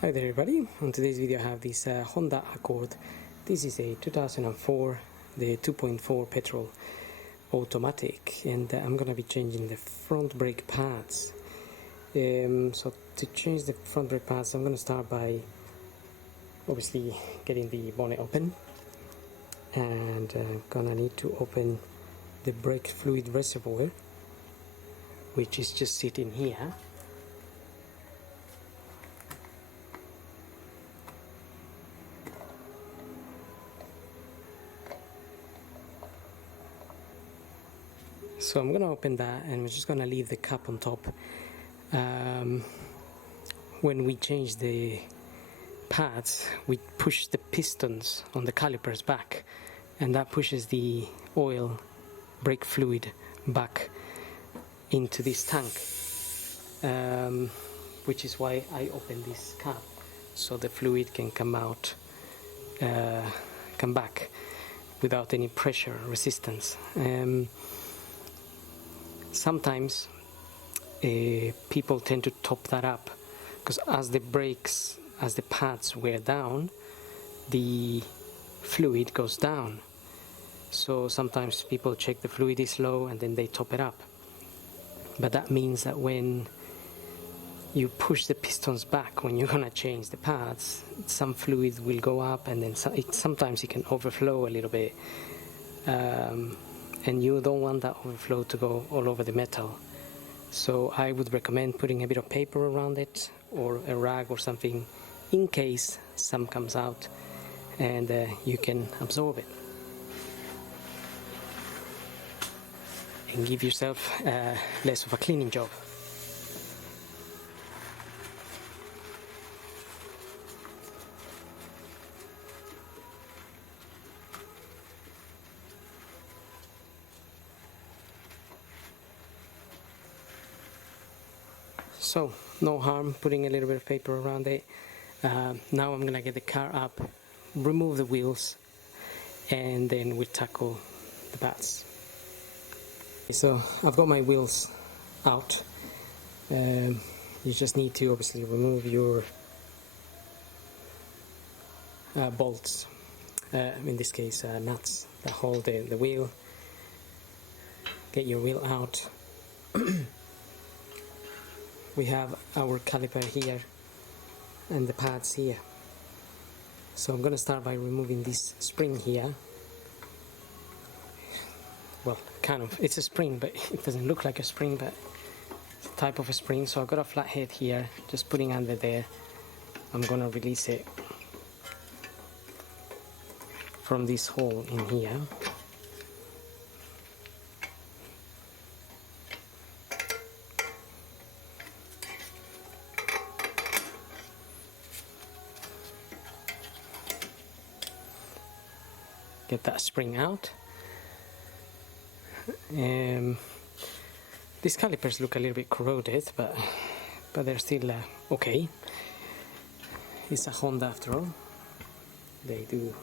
Hi there everybody, on today's video I have this Honda Accord. This is a 2004, the 2.4 petrol automatic, and I'm gonna be changing the front brake pads. So to change the front brake pads I'm gonna start by obviously getting the bonnet open, and gonna need to open the brake fluid reservoir, which is just sitting here. So I'm going to open that, and we're just going to leave the cap on top. When we change the pads, we push the pistons on the calipers back, and that pushes the oil brake fluid back into this tank, which is why I open this cap, so the fluid can come back without any pressure resistance. Sometimes people tend to top that up, because as the pads wear down, the fluid goes down. So sometimes people check the fluid is low and then they top it up. But that means that when you push the pistons back, when you're gonna change the pads, some fluid will go up, and then sometimes it can overflow a little bit. And you don't want that overflow to go all over the metal. So I would recommend putting a bit of paper around it, or a rag or something, in case some comes out, and you can absorb it and give yourself less of a cleaning job. So, no harm putting a little bit of paper around it. Now I'm gonna get the car up, remove the wheels, and then we tackle the pads. So I've got my wheels out. You just need to obviously remove your bolts, in this case nuts that hold the wheel. Get your wheel out. We have our caliper here and the pads here. So I'm going to start by removing this spring here. Well, kind of, it's a spring, but it doesn't look like a spring, but it's a type of a spring. So I've got a flat head here, just putting under there. I'm going to release it from this hole in here. Get that spring out. These calipers look a little bit corroded, but they're still okay. It's a Honda after all. They do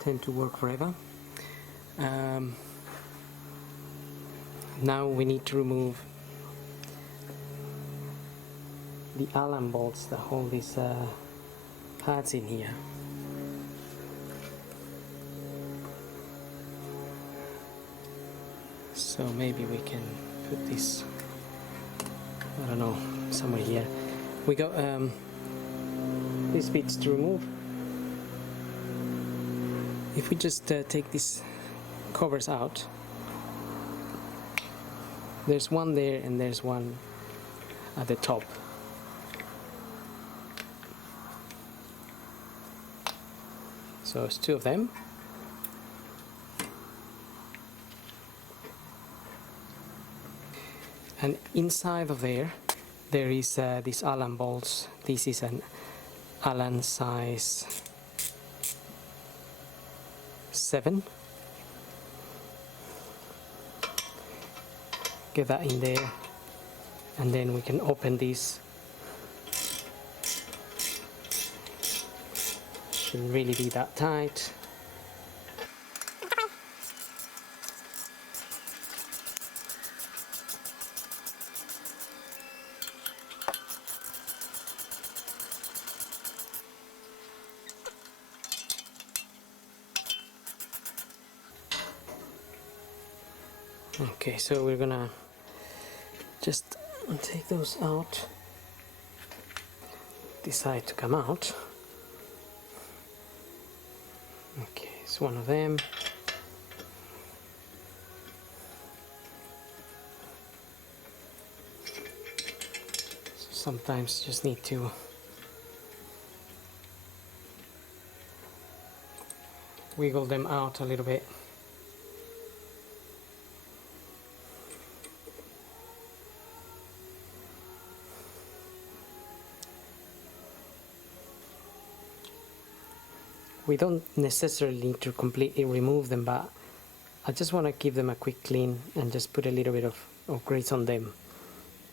tend to work forever. Now we need to remove the Allen bolts that hold these pads in here. So maybe we can put this, I don't know, somewhere here. We got these bits to remove. If we just take these covers out, there's one there and there's one at the top. So it's two of them. And inside of there is these Allen bolts. This is an Allen size 7. Get that in there, and then we can open this. Shouldn't really be that tight. Okay, so we're gonna just take those out, decide to come out. Okay, it's one of them. So sometimes you just need to wiggle them out a little bit. We don't necessarily need to completely remove them, but I just want to give them a quick clean and just put a little bit of grease on them.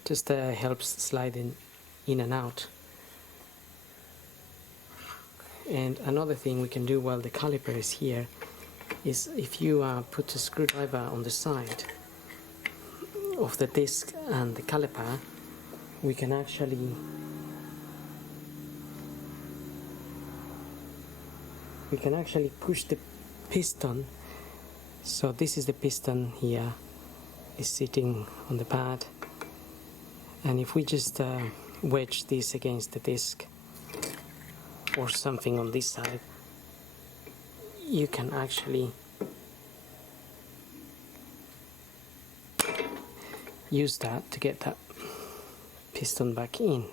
Just helps sliding in and out. And another thing we can do while the caliper is here is if you put a screwdriver on the side of the disc and the caliper, we can actually push the piston. So this is the piston here, is sitting on the pad, and if we just wedge this against the disc or something on this side, you can actually use that to get that piston back in.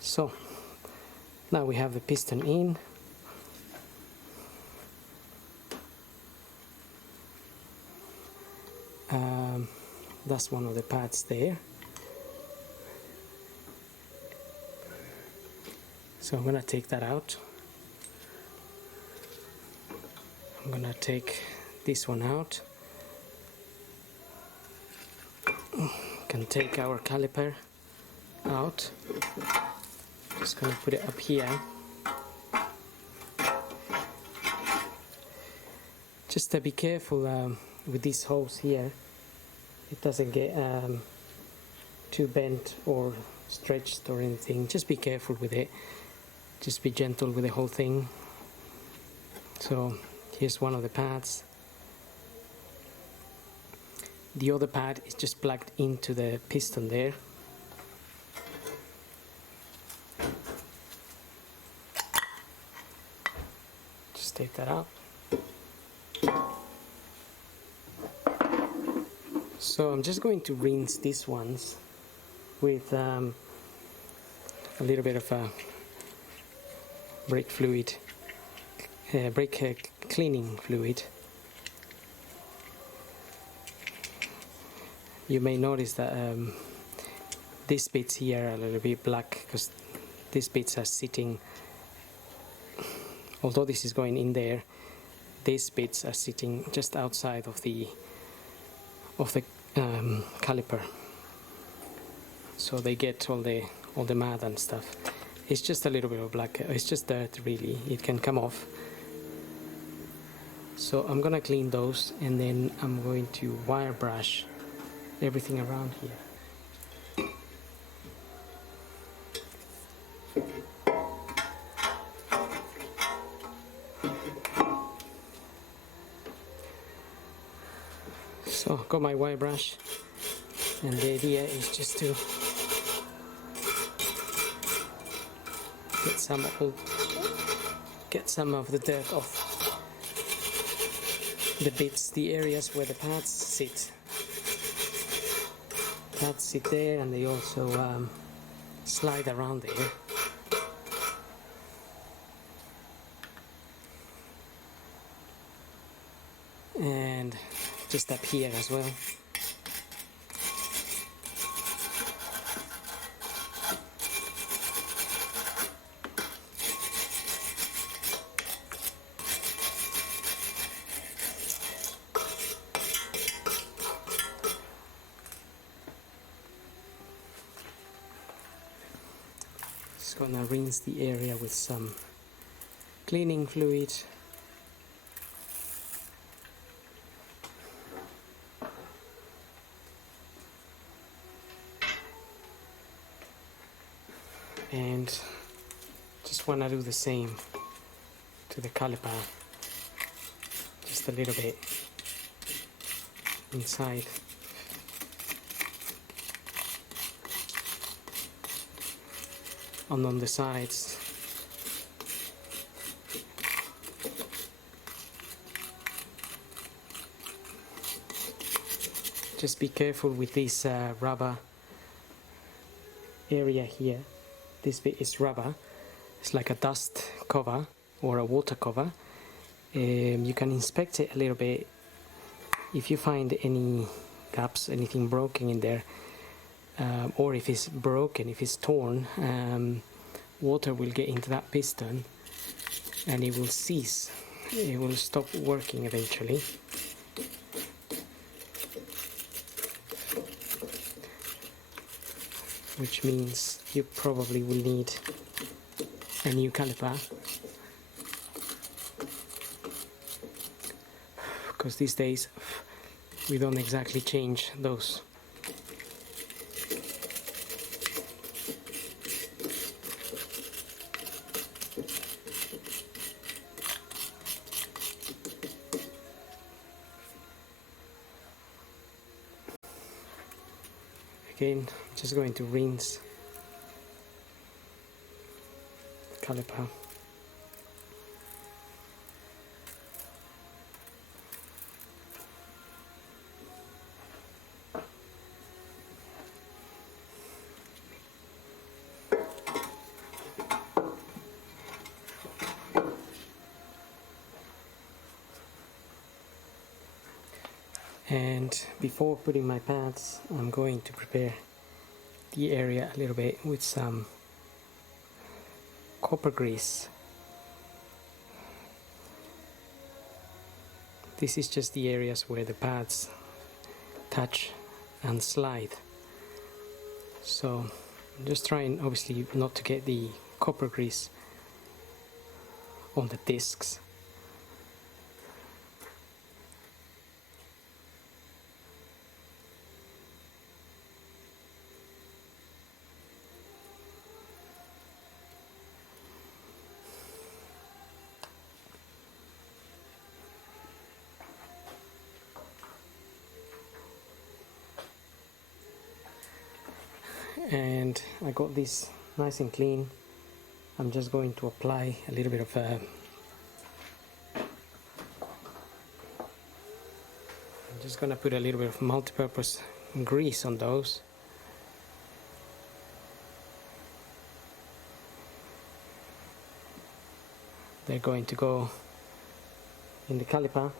So now we have the piston in. That's one of the pads there. So I'm gonna take that out. I'm gonna take this one out. Can take our caliper out. Just gonna put it up here. Just be careful with these holes here. It doesn't get too bent or stretched or anything. Just be careful with it. Just be gentle with the whole thing. So here's one of the pads. The other pad is just plugged into the piston there. Just take that out. So I'm just going to rinse these ones with a little bit of brake fluid, brake cleaning fluid. You may notice that these bits here are a little bit black because these bits are sitting, although this is going in there, these bits are sitting just outside of the caliper, so they get all the mud and stuff. It's just a little bit of black, it's just dirt really, it can come off. So I'm gonna clean those and then I'm going to wire brush everything around here. So I've got my wire brush, and the idea is just to get some of the dirt off the bits, the areas where the pads sit. Pads sit there, and they also slide around there. And just up here as well. Just gonna rinse the area with some cleaning fluid. And just want to do the same to the caliper, just a little bit inside. And on the sides. Just be careful with this rubber area here. This bit is rubber. It's like a dust cover or a water cover. You can inspect it a little bit. If you find any gaps, anything broken in there, or if it's broken, if it's torn, water will get into that piston and it will cease. It will stop working eventually. Which means you probably will need a new caliper, because these days we don't exactly change those. Again, I'm just going to rinse the caliper. And before putting my pads, I'm going to prepare the area a little bit with some copper grease. This is just the areas where the pads touch and slide. So I'm just trying obviously not to get the copper grease on the discs. And I got this nice and clean. I'm just going to apply a little bit of I'm just going to put a little bit of multi-purpose grease on those. They're going to go in the caliper.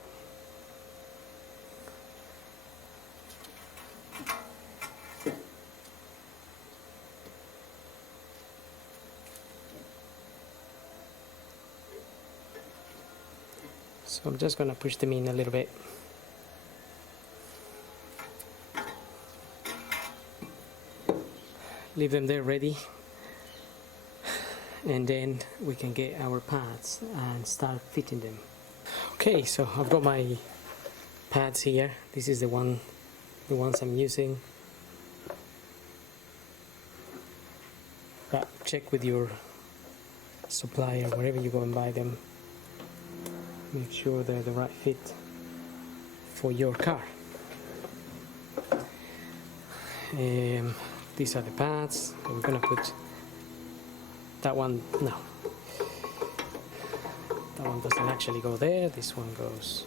So I'm just going to push them in a little bit. Leave them there ready. And then we can get our pads and start fitting them. Okay, so I've got my pads here. This is the ones I'm using. But check with your supplier, wherever you go and buy them. Make sure they're the right fit for your car. These are the pads. We're gonna put that one. No, that one doesn't actually go there. This one goes.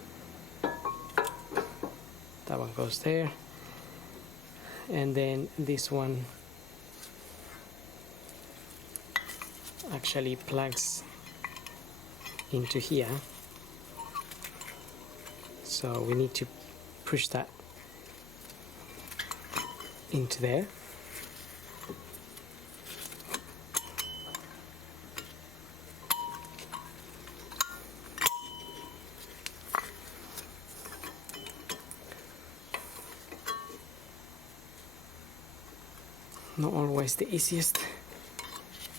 That one goes there, and then this one actually plugs into here. So we need to push that into there. Not always the easiest to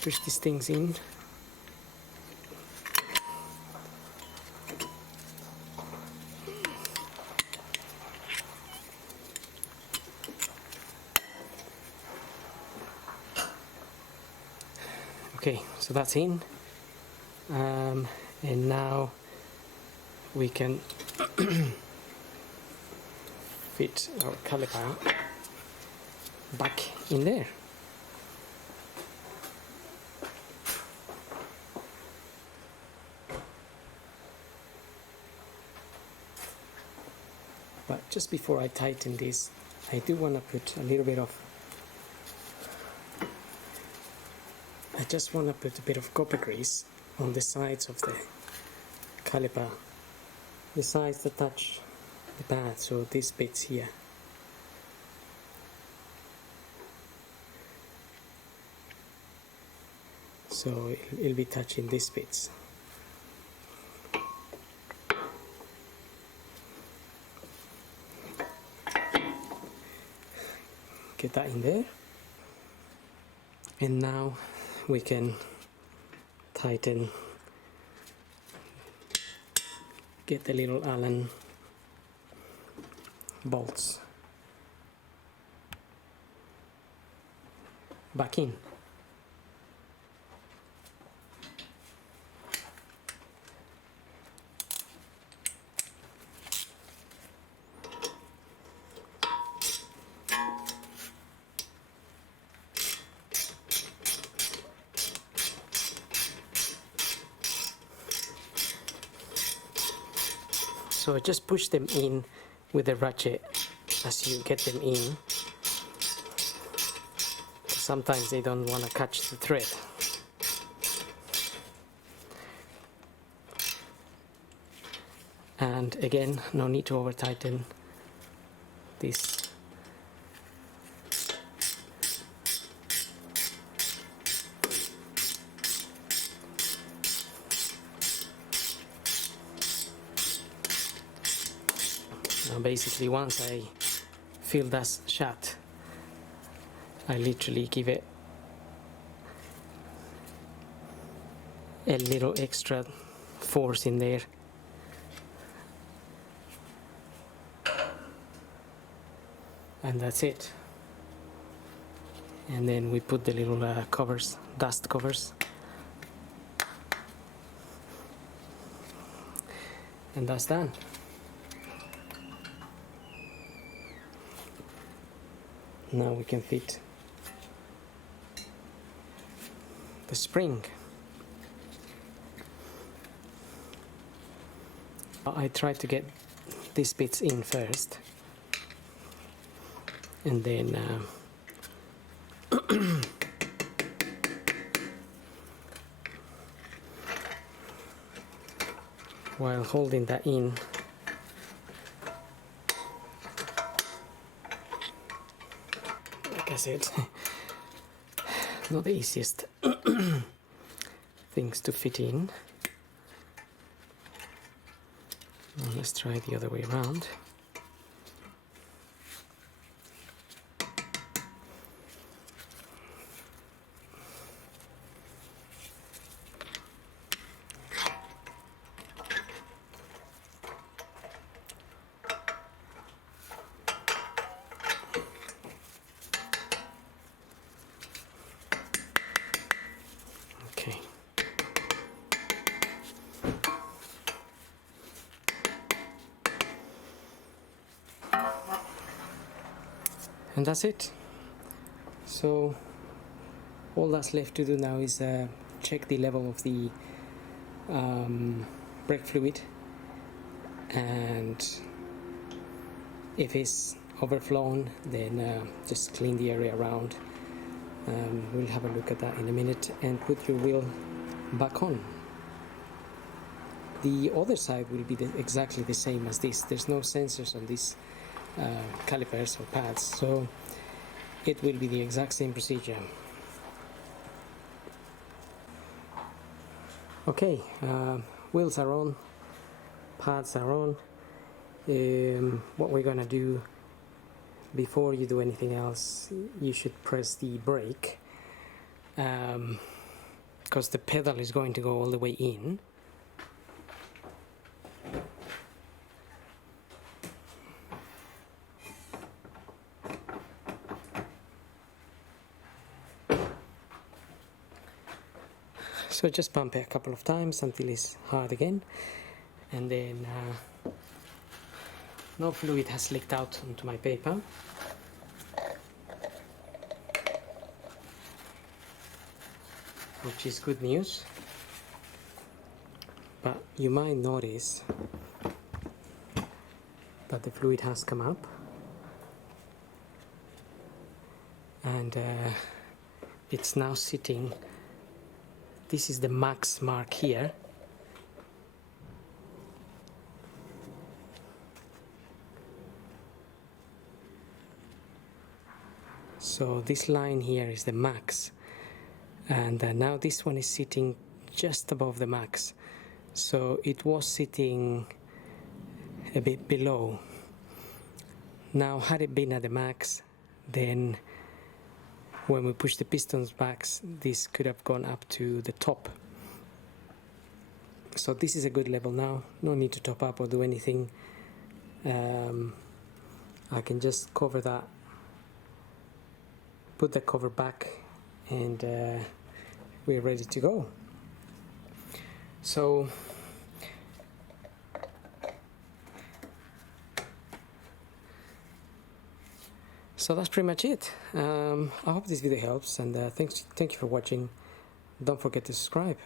push these things in. Okay, so that's in. And now we can fit our caliper back in there. But just before I tighten this, I do want to put a little bit of, I just want to put a bit of copper grease on the sides of the caliper, the sides that touch the pad, so these bits here. So it'll be touching these bits. Get that in there. And now we can tighten, get the little Allen bolts back in. So just push them in with the ratchet as you get them in. Sometimes they don't want to catch the thread. And again, no need to over tighten this. Now basically once I feel that's shut, I literally give it a little extra force in there. And that's it. And then we put the little covers, dust covers. And that's done. Now we can fit the spring. I tried to get these bits in first, and then while holding that in, like I said, not the easiest things to fit in. Now let's try the other way around. Okay. And that's it. So all that's left to do now is check the level of the brake fluid, and if it's overflown, then just clean the area around. We'll have a look at that in a minute, and put your wheel back on. The other side will be exactly the same as this. There's no sensors on these calipers or pads, so it will be the exact same procedure. Okay, wheels are on, pads are on. What we're gonna do, before you do anything else, you should press the brake, because the pedal is going to go all the way in. So just pump it a couple of times until it's hard again, and then no fluid has leaked out onto my paper. Which is good news, but you might notice that the fluid has come up, and it's now sitting. This is the max mark here. So this line here is the max, and now this one is sitting just above the max. So it was sitting a bit below. Now had it been at the max, then when we push the pistons back, this could have gone up to the top. So this is a good level now, no need to top up or do anything. I can just cover that, put the cover back, and we're ready to go. So that's pretty much it. I hope this video helps, and thank you for watching. Don't forget to subscribe.